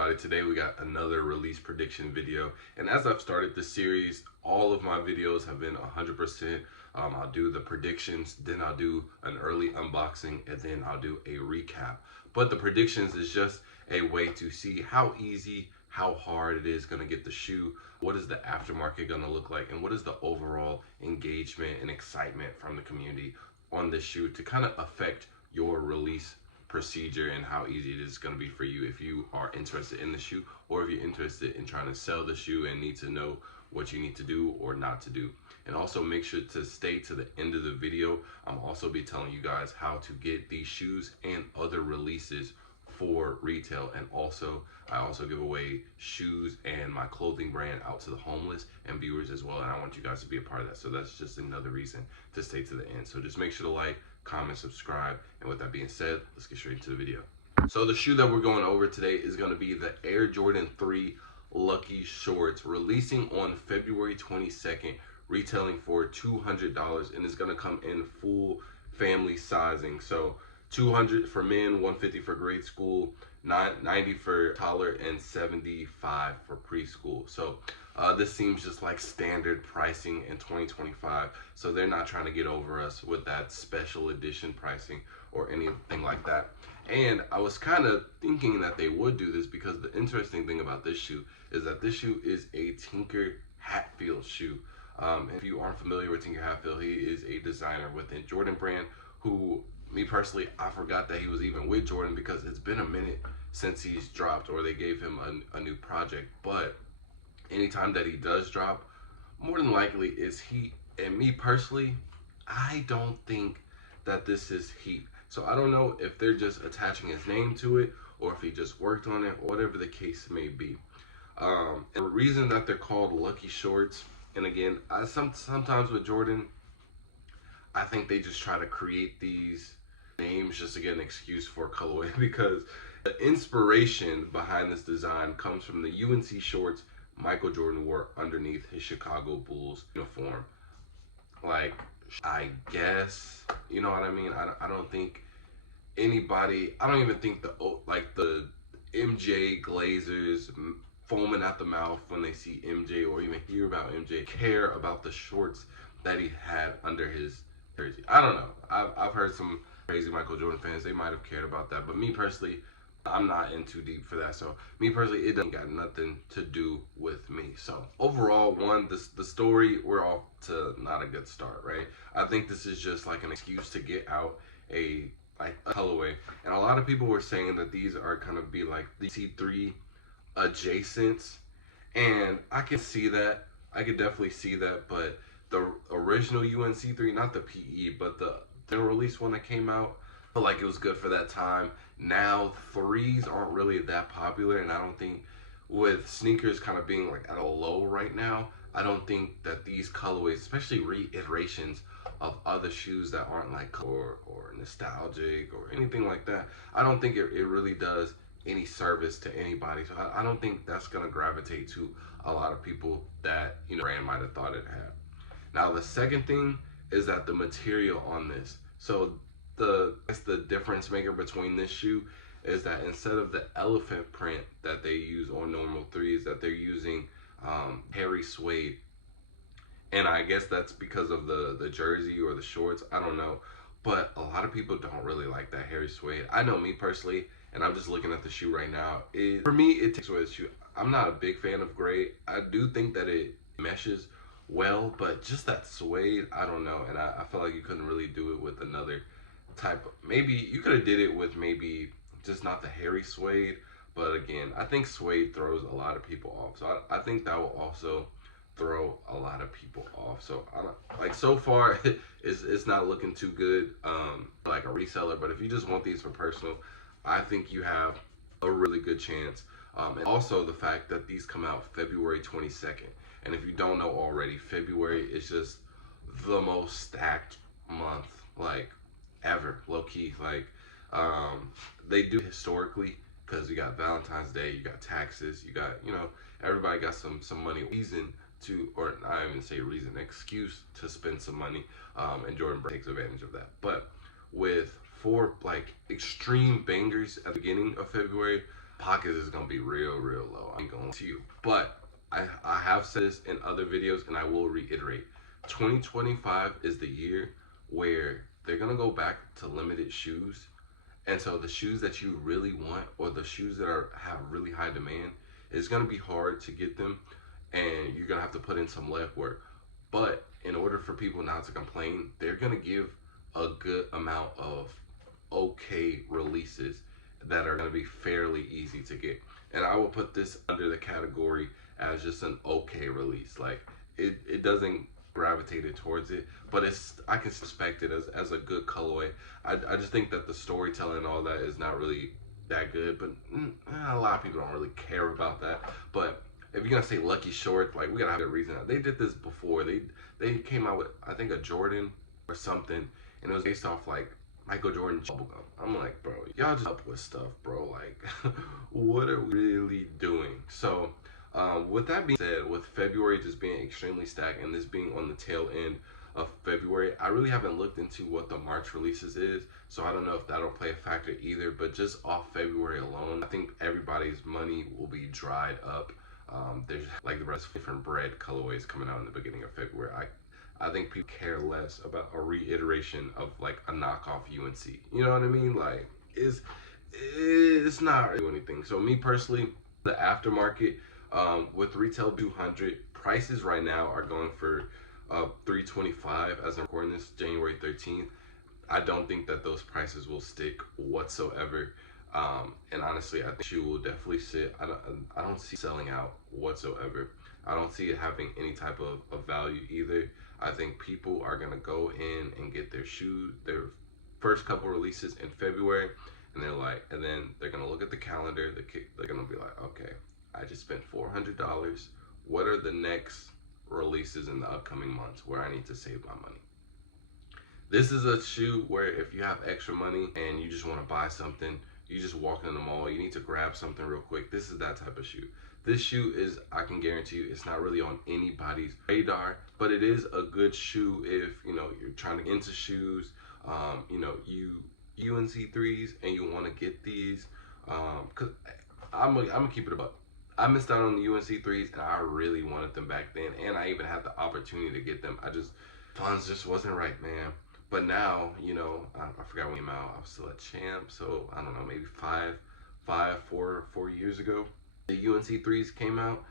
everybody? Today we got another release prediction video, and as I've started this series, all of my videos have been 100%. I'll do the predictions, then I'll do an early unboxing, and then I'll do a recap. But the predictions is just a way to see how easy, how hard it is going to get the shoe, what is the aftermarket going to look like, and what is the overall engagement and excitement from the community on this shoe to kind of affect your release procedure and how easy it is going to be for you if you are interested in the shoe, or if you're interested in trying to sell the shoe and need to know what you need to do or not to do. And also make sure to stay to the end of the video. I'm also be telling you guys how to get these shoes and other releases for retail, and I also give away shoes and my clothing brand out to the homeless and viewers as well, and I want you guys to be a part of that. So that's just another reason to stay to the end. So just make sure to like, comment, subscribe, and with that being said, let's get straight into the video. So the shoe that we're going over today is going to be the Air Jordan 3 Lucky Shorts, releasing on February 22nd, retailing for $200, and it's going to come in full family sizing. So $200 for men, $150 for grade school, $90 for toddler, and $75 for preschool. So this seems just like standard pricing in 2025. So they're not trying to get over us with that special edition pricing or anything like that. And I was kind of thinking that they would do this because the interesting thing about this shoe is that this shoe is a Tinker Hatfield shoe. If you aren't familiar with Tinker Hatfield, he is a designer within Jordan brand who, me personally, I forgot that he was even with Jordan because it's been a minute since he's dropped or they gave him a new project. But anytime that he does drop, more than likely is heat. And me personally, I don't think that this is heat. So I don't know if they're just attaching his name to it or if he just worked on it, or whatever the case may be. And the reason that they're called Lucky Shorts, and again, sometimes with Jordan, I think they just try to create these names just to get an excuse for colorway, because the inspiration behind this design comes from the UNC shorts Michael Jordan wore underneath his Chicago Bulls uniform. Like, I guess, you know what I mean? I don't think anybody, I don't even think the MJ Glazers foaming at the mouth when they see MJ or even hear about MJ care about the shorts that he had under his jersey. I don't know. I've heard some crazy Michael Jordan fans, they might have cared about that, but me personally, I'm not in too deep for that. So me personally, it doesn't got nothing to do with me. So overall, the story, we're off to not a good start, right? I think this is just like an excuse to get out a colorway, and a lot of people were saying that these are kind of be like the C3 adjacents, and I can see that. I could definitely see that, but the original UNC3, not the PE, but the release one that came out, I feel like it was good for that time. Now threes aren't really that popular, and I don't think, with sneakers kind of being like at a low right now, I don't think that these colorways, especially reiterations of other shoes that aren't like or nostalgic or anything like that, I don't think it really does any service to anybody. So I don't think that's gonna gravitate to a lot of people that, you know, brand might have thought it had. Now the second thing is that the material on this. So the difference maker between this shoe is that instead of the elephant print that they use on normal threes, that they're using hairy suede. And I guess that's because of the jersey or the shorts, I don't know. But a lot of people don't really like that hairy suede. I know me personally, and I'm just looking at the shoe right now. For me, it takes away the shoe. I'm not a big fan of gray. I do think that it meshes well, but just that suede, I don't know. And I feel like you couldn't really do it with another type of, maybe you could have did it with maybe just not the hairy suede. But again, I think suede throws a lot of people off. So I think that will also throw a lot of people off. So I don't, like, so far it's not looking too good like a reseller, but if you just want these for personal, I think you have a really good chance. And also the fact that these come out February 22nd, and if you don't know already, February is just the most stacked month like ever, low-key. Like they do historically, because you got Valentine's Day, you got taxes, you got, you know, everybody got some money, reason to, or I even say reason, excuse to spend some money, and Jordan takes advantage of that. But with 4 like extreme bangers at the beginning of February, pockets is gonna be real low. I ain't gonna to you, but I have said this in other videos, and I will reiterate: 2025 is the year where they're gonna go back to limited shoes, and so the shoes that you really want, or the shoes that have really high demand, it's gonna be hard to get them, and you're gonna have to put in some legwork. But in order for people not to complain, they're gonna give a good amount of okay releases that are gonna be fairly easy to get. And I will put this under the category as just an okay release. Like it doesn't gravitated towards it, but I can suspect it as a good colorway. I just think that the storytelling and all that is not really that good, but a lot of people don't really care about that. But if you're gonna say Lucky Short, like, we gotta have a reason. They did this before. They came out with, I think, a Jordan or something, and it was based off like Michael Jordan bubblegum. I'm like, bro, y'all just up with stuff, bro. Like, what are we really doing? So, with that being said, with February just being extremely stacked and this being on the tail end of February, I really haven't looked into what the March releases is, so I don't know if that'll play a factor either. But just off February alone, I think everybody's money will be dried up. There's like the rest of different bread colorways coming out in the beginning of February. I think people care less about a reiteration of like a knockoff UNC. You know what I mean? Like, it's not really anything. So me personally, the aftermarket, with retail 200 prices right now are going for $325 as I'm recording this, January 13th. I don't think that those prices will stick whatsoever. And honestly, I think shoe will definitely sit. I don't see selling out whatsoever. I don't see it having any type of value either. I think people are gonna go in and get their shoes, their first couple releases in February, and then they're gonna look at the calendar. They're gonna be like, okay, I just spent $400. What are the next releases in the upcoming months where I need to save my money? This is a shoe where if you have extra money and you just want to buy something, you just walk in the mall, you need to grab something real quick. This is that type of shoe. This shoe is, I can guarantee you, it's not really on anybody's radar, but it is a good shoe if, you know, you're trying to get into shoes, you know, you UNC3s and you want to get these, cause I'm gonna keep it about. I missed out on the UNC3s and I really wanted them back then, and I even had the opportunity to get them. Funds just wasn't right, man. But now, you know, I forgot when we came out. I was still a champ, so I don't know, maybe 4 years ago, the UNC3s came out,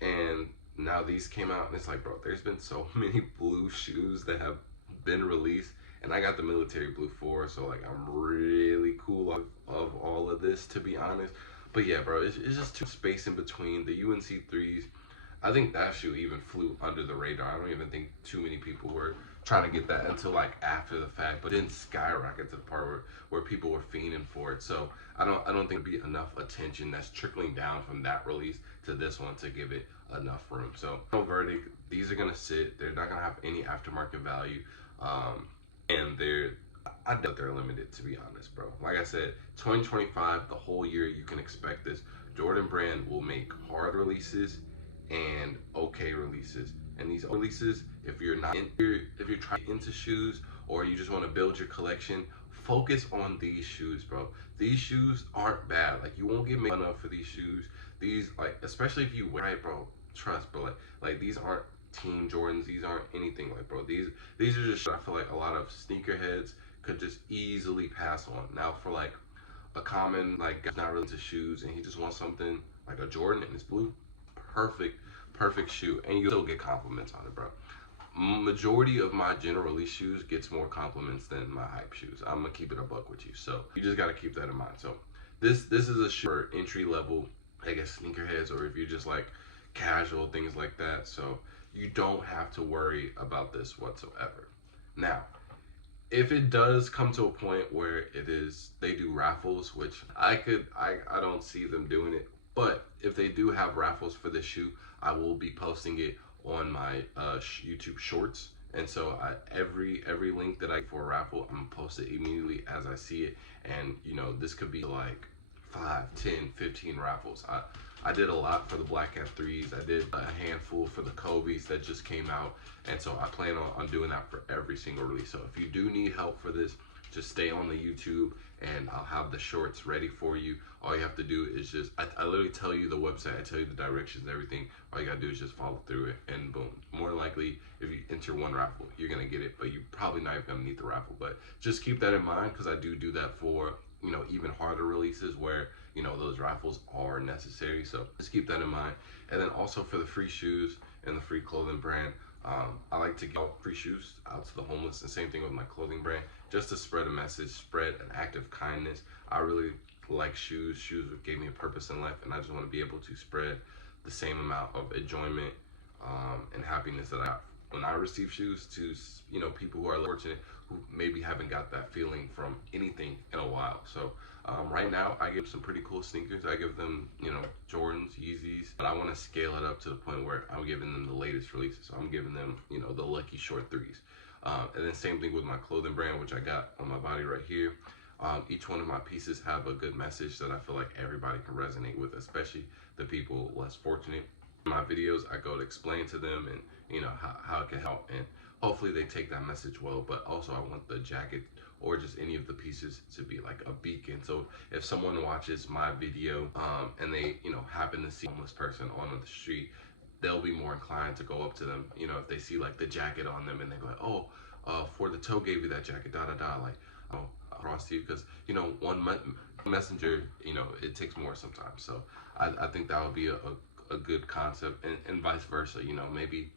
and now these came out, and it's like, bro, there's been so many blue shoes that have been released, and I got the military blue 4, so like I'm really cool of all of this, to be honest. But yeah, bro, it's just too space in between. The UNC3s, I think that shoe even flew under the radar. I don't even think too many people were trying to get that until like after the fact, but it didn't skyrocket to the part where people were fiending for it. So I don't think there'd be enough attention that's trickling down from that release to this one to give it enough room. So no verdict. These are gonna sit. They're not gonna have any aftermarket value, and I doubt they're limited, to be honest, bro. Like I said, 2025, the whole year, you can expect this. Jordan Brand will make hard releases and okay releases. And these releases, if you're trying into shoes or you just want to build your collection, focus on these shoes, bro. These shoes aren't bad. Like, you won't get made fun of for these shoes. These, like, especially if you wear it, bro. Trust, bro. Like these aren't Team Jordans. These aren't anything, like, bro. These are just, I feel like a lot of sneakerheads could just easily pass on. Now, for like a common, like, guy's not really into shoes and he just wants something like a Jordan and it's blue, perfect shoe, and you still get compliments on it, bro. Majority of my general release shoes gets more compliments than my hype shoes. I'm gonna keep it a buck with you, so you just gotta keep that in mind. So this is a shoe for entry level, I guess, sneakerheads, or if you're just like casual, things like that. So you don't have to worry about this whatsoever. Now, if it does come to a point where they do raffles, which I don't see them doing it, but if they do have raffles for this shoe, I will be posting it on my YouTube shorts. And so every link that I get for a raffle, I'm gonna post it immediately as I see it. And you know, this could be like 5, 10, 15 raffles. I did a lot for the Black Cat 3s. I did a handful for the Kobe's that just came out. And so I plan on doing that for every single release. So if you do need help for this, just stay on the YouTube and I'll have the shorts ready for you. All you have to do is just, I literally tell you the website, I tell you the directions, everything. All you gotta do is just follow through it, and boom. More likely, if you enter one raffle, you're gonna get it, but you probably not even gonna need the raffle. But just keep that in mind, because I do that for, you know, even harder releases where, you know, those raffles are necessary. So just keep that in mind. And then also for the free shoes and the free clothing brand, I like to give out free shoes out to the homeless, and same thing with my clothing brand, just to spread a message, spread an act of kindness. I really like shoes. Shoes gave me a purpose in life, and I just want to be able to spread the same amount of enjoyment and happiness that I have when I receive shoes to, you know, people who are fortunate, who maybe haven't got that feeling from anything in a while. So right now I give some pretty cool sneakers. I give them, you know, Jordans, Yeezys, but I want to scale it up to the point where I'm giving them the latest releases. So I'm giving them, you know, the Lucky Short 3s. And then same thing with my clothing brand, which I got on my body right here. Each one of my pieces have a good message that I feel like everybody can resonate with, especially the people less fortunate. In my videos, I go to explain to them, and you know how it can help, and hopefully they take that message well. But also I want the jacket or just any of the pieces to be like a beacon. So if someone watches my video and they, you know, happen to see a homeless person on the street, they'll be more inclined to go up to them, you know, if they see like the jacket on them, and they go like, oh, for the toe gave you that jacket, da da da, like, oh, across to you, because, you know, one messenger, you know, it takes more sometimes. So I think that would be a good concept, and vice versa. You know, maybe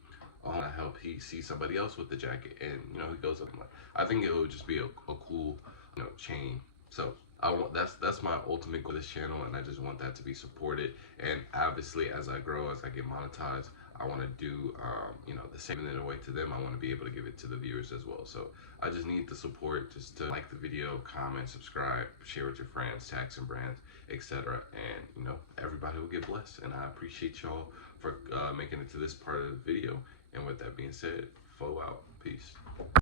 I want to help he see somebody else with the jacket, and you know, he goes up. Like, I think it would just be a cool, you know, chain. So I want, that's my ultimate goal with this channel, and I just want that to be supported. And obviously, as I grow, as I get monetized, I want to do, you know, the same in a way to them. I want to be able to give it to the viewers as well. So I just need the support, just to like the video, comment, subscribe, share with your friends, tag some brands, etc. And you know, everybody will get blessed. And I appreciate y'all for making it to this part of the video. And with that being said, Fo out. Peace.